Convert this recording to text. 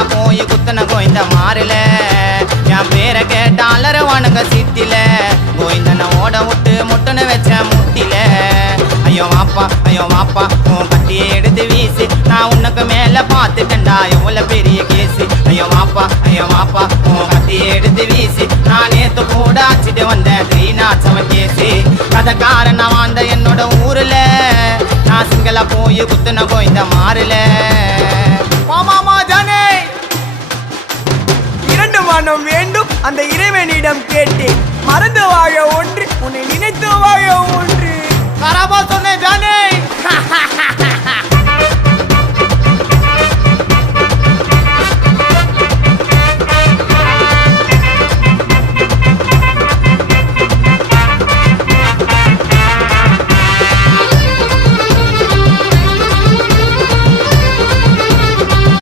சிங்கல போய் குத்தன கோயந்த மாறல என் பேரை கேட்டாலர வணங்க சித்தில கோயந்தன ஓட விட்டு முட்டுன்னு வச்ச முட்டில ஐயோ வாப்பா உன் கட்டியை எடுத்து வீசி நான் உனக்கு மேல பார்த்துட்டேன்டா எவ்வளவு பெரிய கேசு ஐயோ வாப்பா உன் கட்டியை எடுத்து வீசி நான் நேத்து கூட ஆச்சிட்டு வந்தேன் 307 கேசு கதைக்காரன் நான் வாழ்ந்த என்னோட ஊர்ல நான் சிங்கல போய் குத்துன கோயந்த மாறல மாமா ஜானே இரண்டு மனம் வேண்டும் அந்த இறைவனிடம் கேட்டேன் மறந்து வாழ ஒன்று உன்னை நினைத்து வாழ ஒன்று கராபா சொன்னேன் ஜானே